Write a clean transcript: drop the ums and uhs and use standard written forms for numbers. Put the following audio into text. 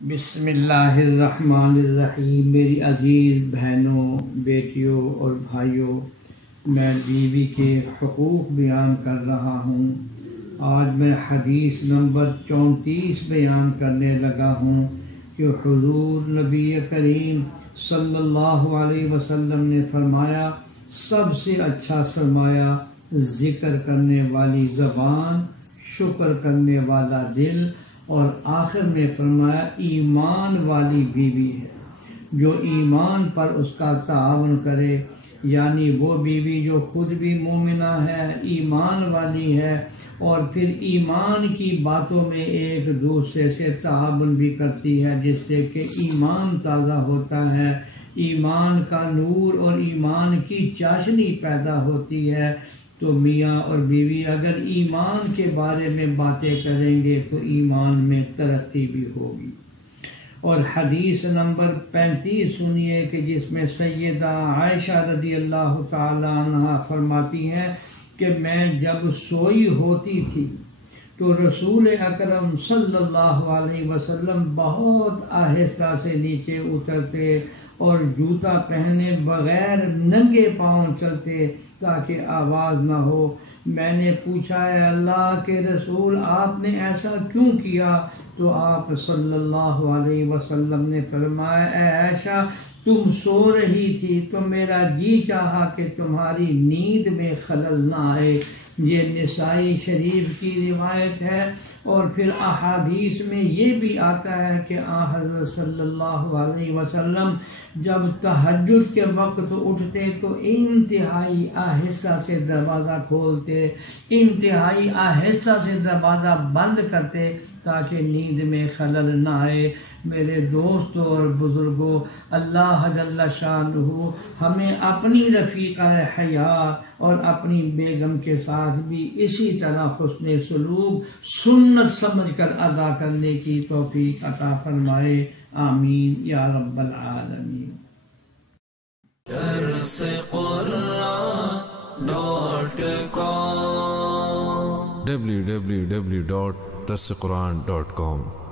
بسم اللہ الرحمن الرحیم۔ میری عزیز بہنوں، بیٹیوں اور بھائیوں، میں بیوی کے حقوق بیان کر رہا ہوں۔ آج میں حدیث نمبر 34 بیان کرنے لگا ہوں کہ حضور نبی کریم صلی اللہ علیہ وسلم نے فرمایا، سب سے اچھا سرمایہ ذکر کرنے والی زبان، شکر کرنے والا دل، اور آخر میں فرمایا ایمان والی بیوی ہے جو ایمان پر اس کا تعاون کرے، یعنی وہ بیوی جو خود بھی مومنہ ہے، ایمان والی ہے، اور پھر ایمان کی باتوں میں ایک دوسرے سے تعاون بھی کرتی ہے، جس سے کہ ایمان تازہ ہوتا ہے، ایمان کا نور اور ایمان کی چاشنی پیدا ہوتی ہے۔ تو میاں اور بیوی اگر ایمان کے بارے میں باتیں کریں گے تو ایمان میں ترقی بھی ہوگی۔ اور حدیث نمبر 35 سنیے کہ جس میں سیدہ عائشہ رضی اللہ تعالی عنہا فرماتی ہیں کہ میں جب سوئی ہوتی تھی تو رسول اکرم صلی اللہ علیہ وسلم بہت آہستہ سے نیچے اترتے اور جوتا پہنے بغیر ننگے پاؤں چلتے تاکہ آواز نہ ہو۔ میں نے پوچھا، اے اللہ کے رسول، آپ نے ایسا کیوں کیا؟ تو آپ صلی اللہ علیہ وسلم نے فرمایا، اے عائشہ، تم سو رہی تھی تو میرا جی چاہا کہ تمہاری نیند میں خلل نہ آئے۔ یہ نسائی شریف کی روایت ہے۔ اور پھر احادیث میں یہ بھی آتا ہے کہ حضرت صلی اللہ علیہ وسلم جب تہجد کے وقت اٹھتے تو انتہائی آہستہ سے دروازہ کھولتے، انتہائی آہستہ سے دروازہ بند کرتے تاکہ نیند میں خلل نہ آئے۔ میرے دوستوں اور بزرگوں، اللہ جل شانہ ہمیں اپنی رفیقہ حیات اور اپنی بیگم کے ساتھ بھی اسی طرح حسن سلوک سنت سمجھ کر ادا کرنے کی توفیق عطا فرمائے، آمین یا رب العالمین۔ www.darsequran.com